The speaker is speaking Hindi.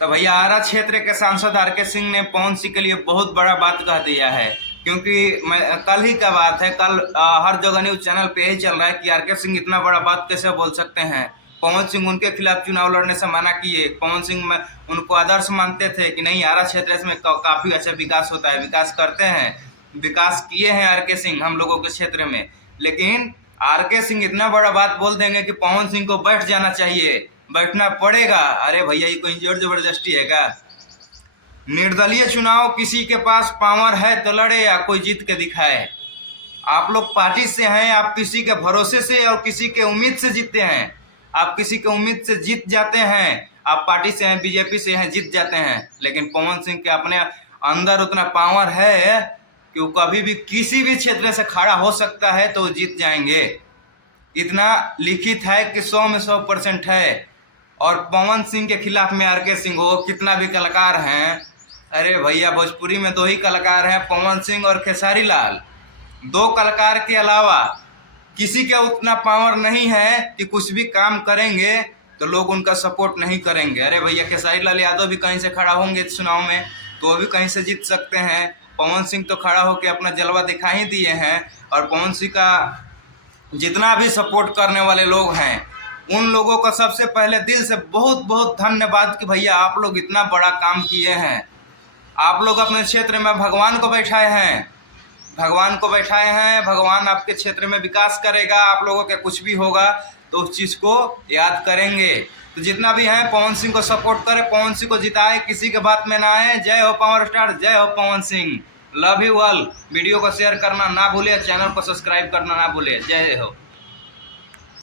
तो भैया आरा क्षेत्र के सांसद आर.के. सिंह ने पवन सिंह के लिए बहुत बड़ा बात कह दिया है। क्योंकि मैं कल ही का बात है, कल हर जगह न्यूज चैनल पे यही चल रहा है कि आर.के. सिंह इतना बड़ा बात कैसे बोल सकते हैं। पवन सिंह उनके खिलाफ चुनाव लड़ने से मना किए। पवन सिंह में उनको आदर्श मानते थे कि नहीं, आरा क्षेत्र में काफी अच्छा विकास होता है, विकास करते हैं, विकास किए हैं आर.के. सिंह हम लोगों के क्षेत्र में। लेकिन आर.के. सिंह इतना बड़ा बात बोल देंगे कि पवन सिंह को बैठ जाना चाहिए, बैठना पड़ेगा। अरे भैया, ये कोई जोर जबरदस्ती है क्या? निर्दलीय चुनाव, किसी के पास पावर है तो लड़े या कोई जीत के दिखाए। आप लोग पार्टी से हैं, आप किसी के भरोसे से और किसी के उम्मीद से जीतते हैं। आप किसी के उम्मीद से जीत जाते हैं, आप पार्टी से हैं, बीजेपी से हैं, जीत जाते हैं। लेकिन पवन सिंह के अपने अंदर उतना पावर है कि वो कभी भी किसी भी क्षेत्र से खड़ा हो सकता है तो जीत जाएंगे। इतना लिखित है कि 100 में 100% है। और पवन सिंह के खिलाफ में आर.के. सिंह हो, कितना भी कलाकार हैं। अरे भैया, भोजपुरी में 2 ही कलाकार हैं, पवन सिंह और खेसारी लाल। 2 कलाकार के अलावा किसी का उतना पावर नहीं है कि कुछ भी काम करेंगे तो लोग उनका सपोर्ट नहीं करेंगे। अरे भैया, खेसारी लाल यादव भी कहीं से खड़ा होंगे चुनाव में तो वो भी कहीं से जीत सकते हैं। पवन सिंह तो खड़ा होकर अपना जलवा दिखा ही दिए हैं। और पवन सिंह का जितना भी सपोर्ट करने वाले लोग हैं, उन लोगों का सबसे पहले दिल से बहुत बहुत धन्यवाद कि भैया आप लोग इतना बड़ा काम किए हैं। आप लोग अपने क्षेत्र में भगवान को बैठाए हैं, भगवान को बैठाए हैं। भगवान आपके क्षेत्र में विकास करेगा, आप लोगों के कुछ भी होगा तो उस चीज़ को याद करेंगे। तो जितना भी है, पवन सिंह को सपोर्ट करें, पवन सिंह को जिताए, किसी के बात में ना आए। जय हो पावर स्टार, जय हो Pawan Singh. Love you all. Video को शेयर करना ना भूले, चैनल को सब्सक्राइब करना ना भूले। जय हो।